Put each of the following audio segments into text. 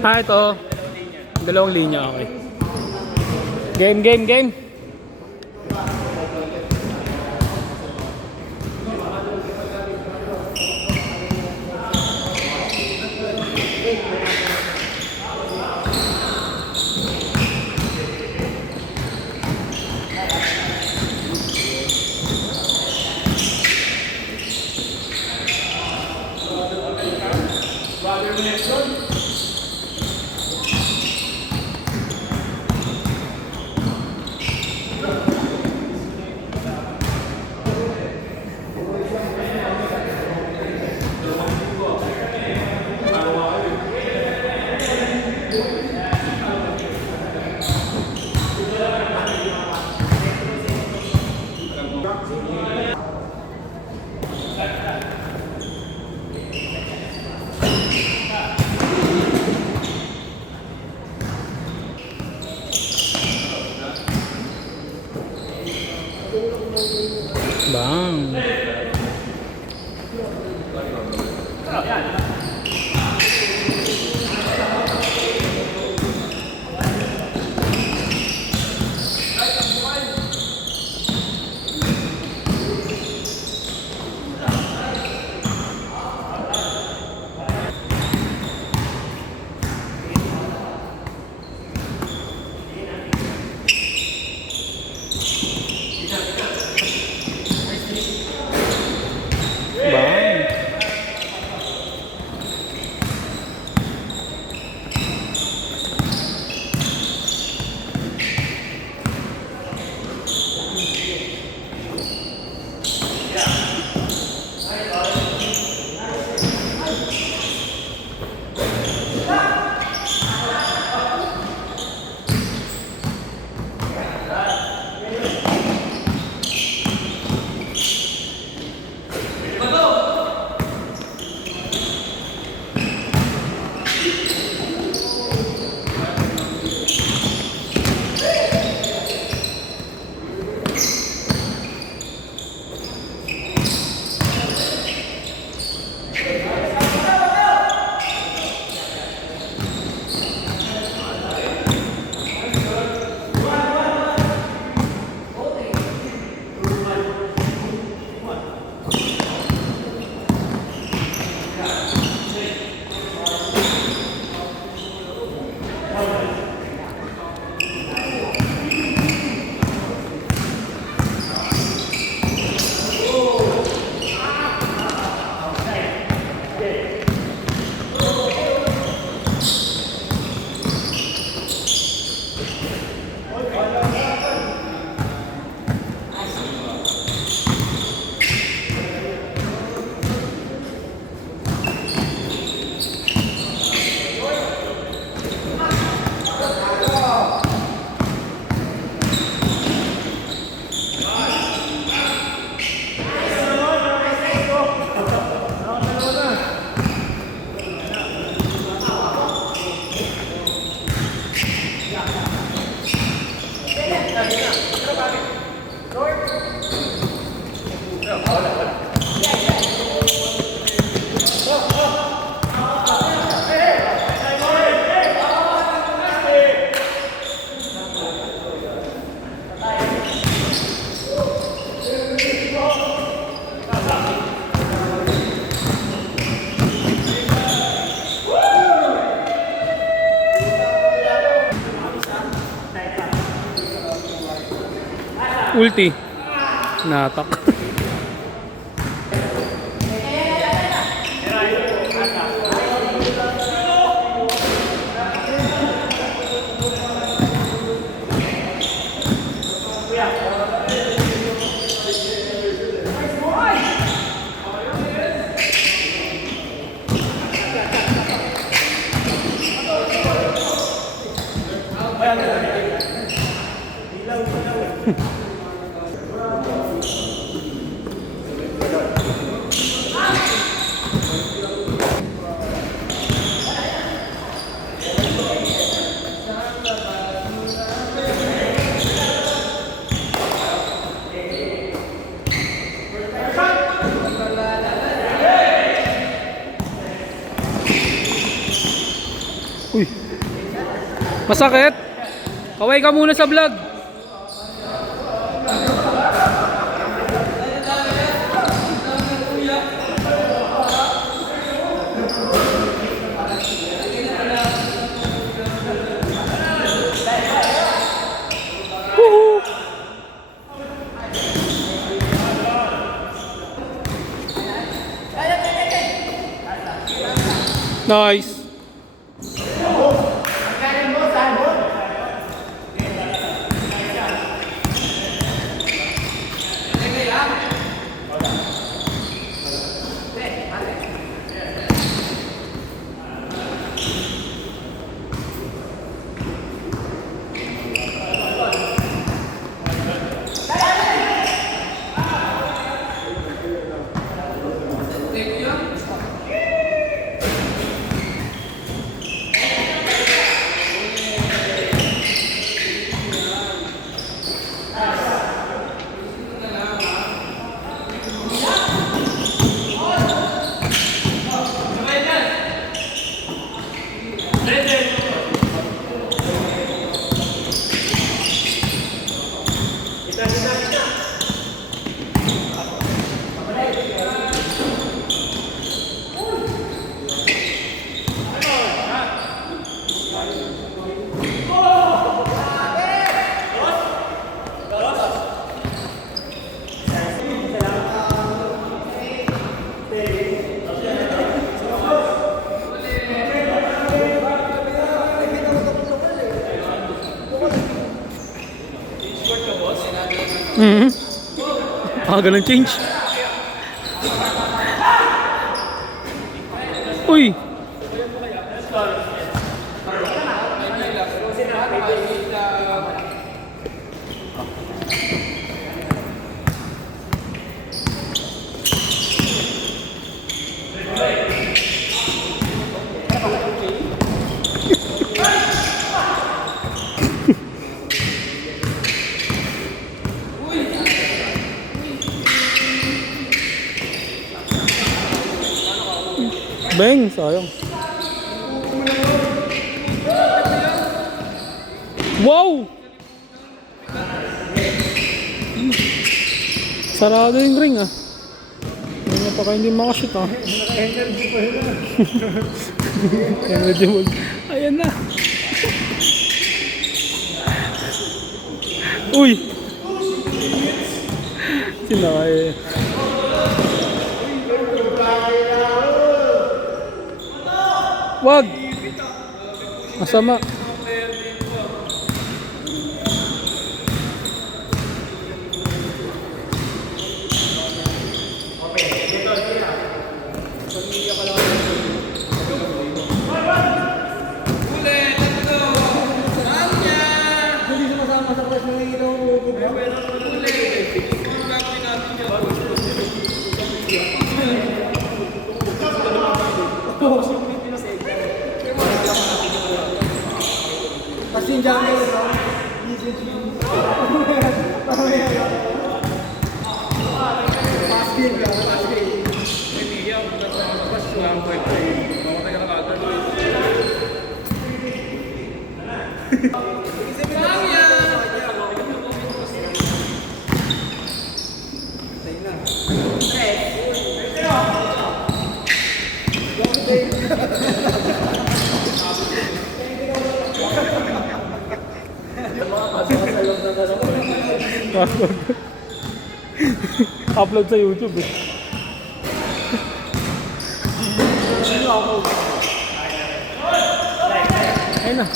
Ito. Dalawang linya, okay. Game. Bang. Ulti. Natak. Uy. Masakit? Kaway ka muna sa vlog. Woohoo! Nice. Ganun change. Uy. Bang, sayang. Wow! Sarado yung ring ah. Hindi pa kayo hindi makashoot ah. Naka-energy pa yun ah. Energy mode. Ayan na. Uy! Sinakay. Wag! Masama. Pasin jungle, no? Basket, basket. Upload sa YouTube eh. Ayun na.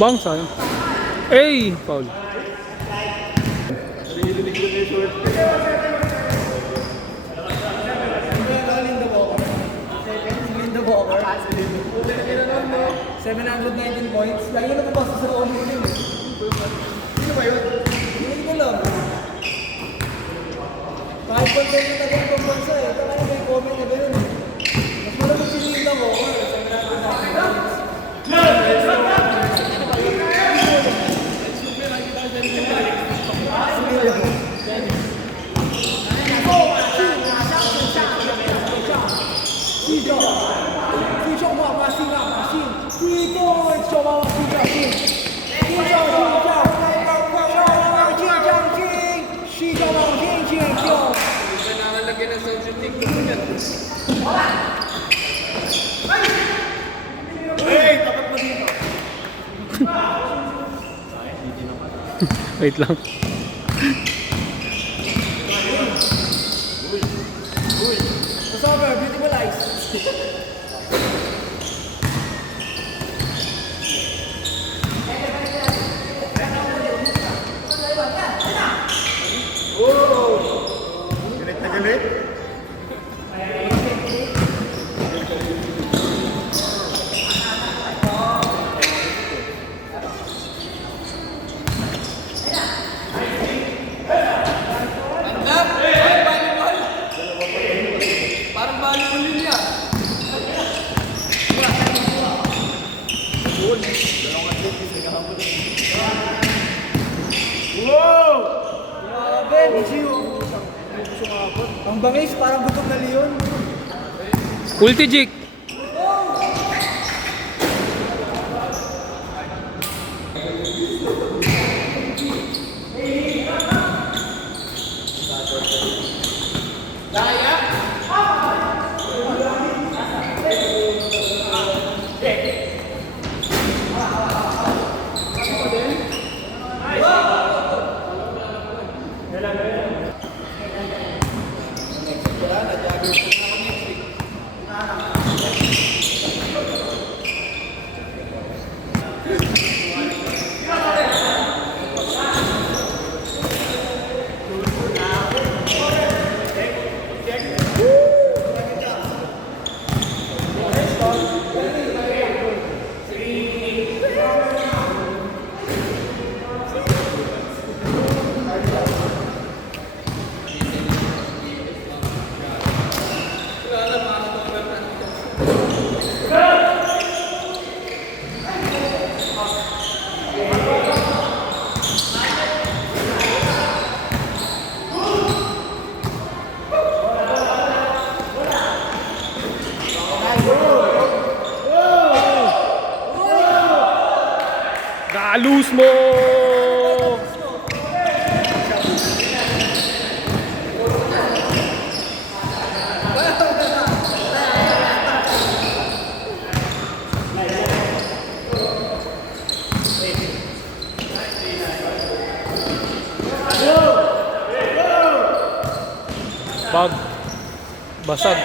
Bang, sayang. Hey! Foul. Linda Walker. 719 points. Lagi na napapasa sa ulit yun eh. Sino ba yun? Hindi ko lang. Kahit pag tayo na tayo ang pambansa eh. Taka na may comment na gano'n eh. Mas malamang si Linda Walker. 719 points. 了。记住，记住我马信啊马信，记住小王记住信，记住记住，记住王信记住。Nakalagay ng sound yung TikTok niya. Hey, tapat mo dito. Wait lang. What's over? Beautiful eyes. Galit na galit. Parang volleyball din niya. Grabe, easy oh. Ang bangis, parang gutom na leon. Ulti Jig. Galus mo! Bag. Basag.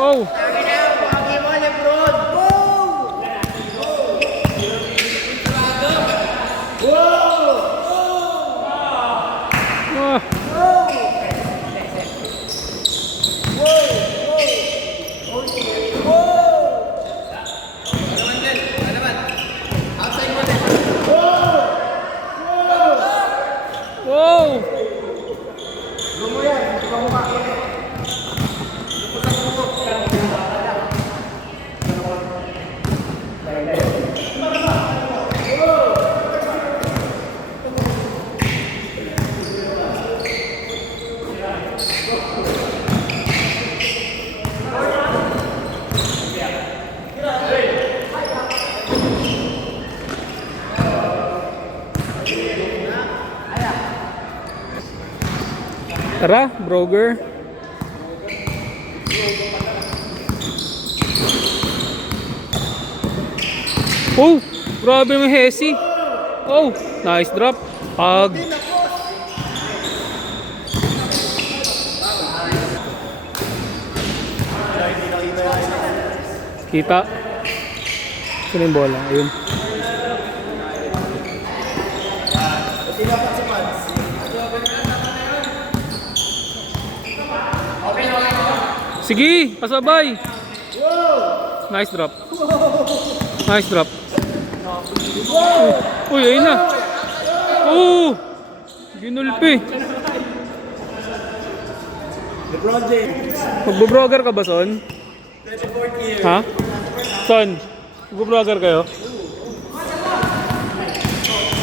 Oh! Ah. Wow! Tara, Broger. Oh, grabe mo Hesi. Oh, nice drop. Pag. Kita. Sino yung bola? Ayun. Okay, Sige, pasabay. Nice drop. Nice drop. Uy, ayun na. Oh! Ginulpi. LeBron James. Magbo-brogger ka ba, Son? Ha? Son, magbo-brogger kayo?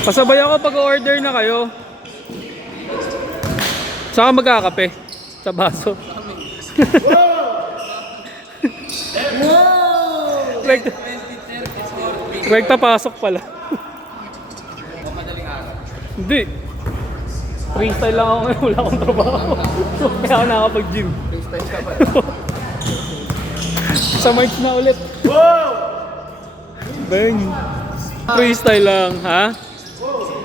Pasabay ako pag-order na kayo. Saka magkakape. Sa baso. Rekta pasok pala. Hindi. Freestyle lang ako ngayon. Wala akong trabaho. So, kaya ako nakapag-gym. Freestyle ka pa. Sa March na ulit. Bang. Freestyle lang, ha?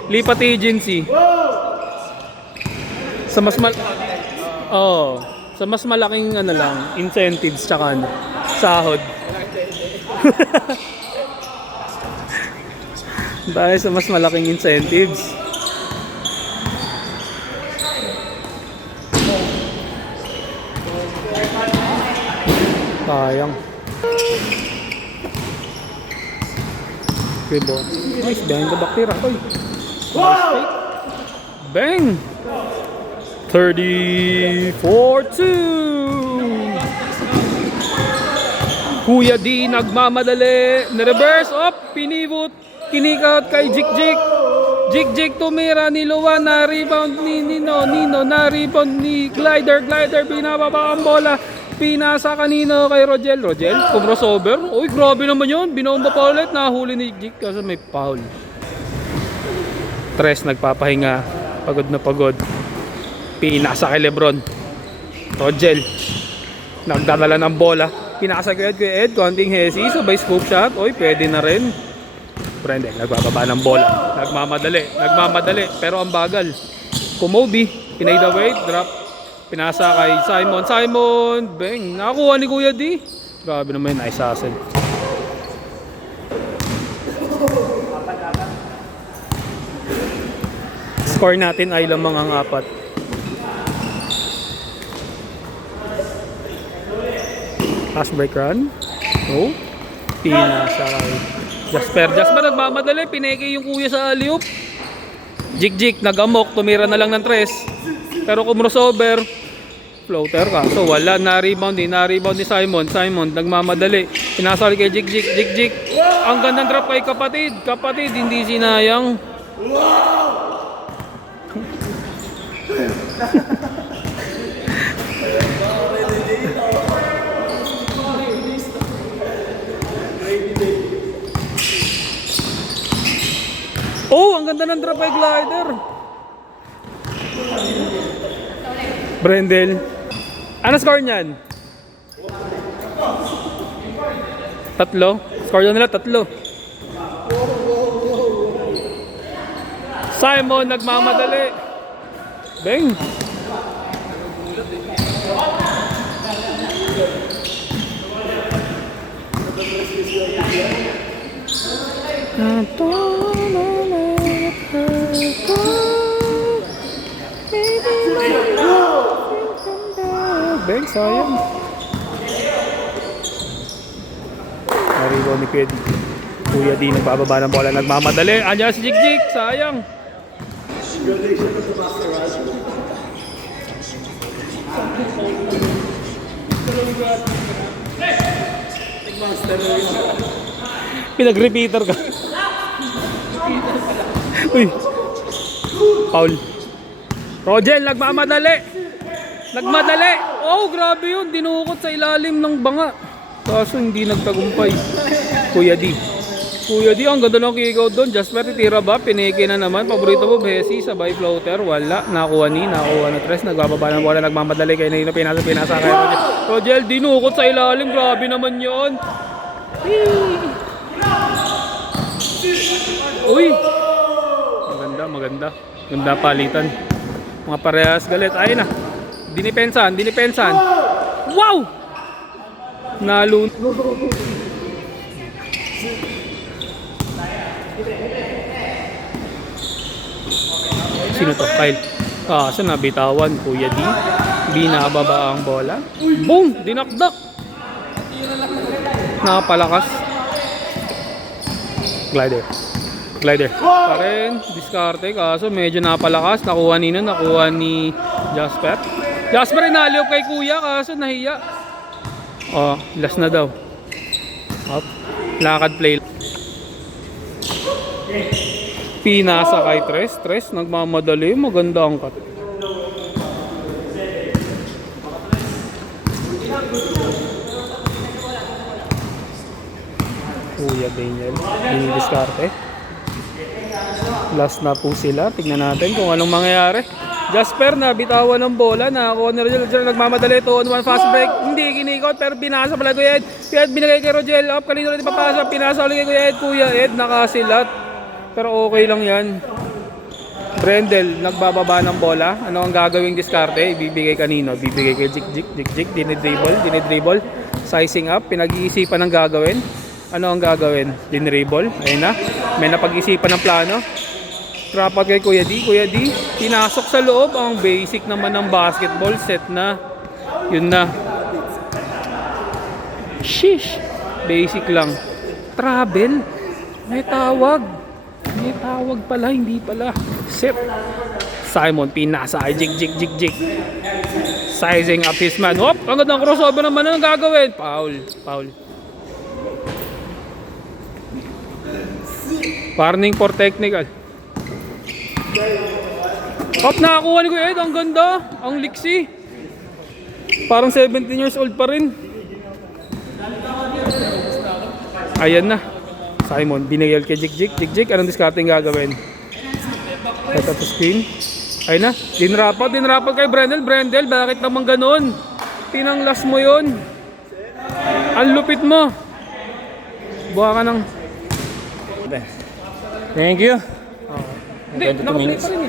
Lipat agency. Sa mas sa mas malaking ano lang, incentives tsaka ano, sahod. Dahil sa mas malaking incentives. Sayang. Rebound. Nice, behind the back tira. Oy. Nice. Bang! 34-2! Kuya D nagmamadali. Nireverse up. Pinivot. Kinikat kay Jik-Jik. Jik-Jik tumira ni Luwan. Na-rebound ni Nino. Na-rebound ni Glider. Binababa ang bola. Pinasa kanino kay Rogel. Crossover. Uy, grabe naman yun. Binomba pa ulit. Nahuli ni Jik kasi may foul. Tres nagpapahinga. Pagod na pagod. Pinasa kay Lebron. Rogel. Nagdadala ng bola. Pinasa kay Ed. Konting hesi. Sabay scoop shot. Uy, pwede na rin. Brendel, nagbababa ng bola. Nagmamadali. Pero ang bagal. Kumobi. Pinay the weight. Drop. Pinasa kay Simon. Bang. Nakakuha ni Kuya D. Grabe naman. Nice hustle. Score natin ay lamang ang 4. Pass break run. Oh. Pinasa kay Jasper nagmamadali. Pineke yung kuya sa alley-oop. Jik nagamok. Tumira na lang ng 3. Pero crossover. Floater ka. So wala. Na-rebound ni Simon. Nagmamadali. Pinasa kay Jik. Ang gandang drop kay kapatid. Hindi sinayang. Oh, ang ganda ng drop by Glider. Brendel. Ano score niyan? 3. Score nila 3. Simon nagmamadali. Bang. Bang, sayang. Naribo ni Kuya D nagbababa ng bola, nagmamadali. Andiyan si Jik, sayang. Pinag-repeater ka. Uy. Foul. Rogel nagmamadali. Oh, grabe yun. Dinukot sa ilalim ng banga. Kaso hindi nagtagumpay. Kuya D, ang ganda ng kick out doon. Jasper, tira ba? Pineke na naman. Paborito mo, Bessie. Sabay floater. Wala. Nakuha na 3. Nagbababa ng bola. Nagmamadali kay Nino. Pinasa kay Rogel. Rogel, dinukot sa ilalim. Grabe naman yun. Uy. Maganda. Ganda palitan. Mga parehas galit. Ayun na. Dinipensan. Wow! Nalun. Sino to? Kyle. Saan nabitawan? Kuya D. Binababa ang bola. Boom! Dinakdak! Nakapalakas. Glider. Glider. Pa rin. Diskarte. Kaso medyo napalakas. Nakuha ni Jasper. Jasper inaliop kay kuya. Kaso nahiya. Oh, last na daw. Up. Lakad play. Pinasa kay Tres. Nagmamadali. Maganda ang cut. Kuya Daniel. Dinidiskarte. Last na po sila. Tignan natin kung anong mangyayari. Jasper na bitawan ng bola. Nakakuha na Rogel. Nagmamadali. 2-on-1 fast break. Hindi kinikot pero pinasa pala Kuya Ed. Kuya Ed binigay kay Rogel. Up. Kanina ulit papasa. Pinasa ulit kay Kuya Ed. Kuya Ed nakasilat. Pero okay lang yan. Brendel nagbababa ng bola. Ano ang gagawing diskarte? Ibibigay kanino? Ibibigay kay Jik. Dinidribble. Sizing up. Pinag-iisipan ng gagawin. Ano ang gagawin? Dinribble. Ayun na. May napag-isipan ng plano. Trap out kay Kuya D. Pinasok sa loob. Ang basic naman ng basketball. Set na. Yun na. Sheesh. Basic lang. Travel. May tawag. May tawag pala. Hindi pala. Set. Simon. Pinasa kay Jik. Sizing up his man. Hop! Ang gandang crossover naman. Ano ang gagawin? Foul. Warning for technical. Hop, nakakuha ni Kuya Ed. Ang ganda. Ang liksi. Parang 17 years old pa rin. Ayan na. Simon, binigay kay Jik. Anong discarding gagawin? Set up the screen. Ayun na. Dinrapat kay Brendel. Bakit naman ganun? Pinanglas mo yun. Ang lupit mo. Buha ka ng... Thank you. Hindi, 22 nakaplay minutes. pa rin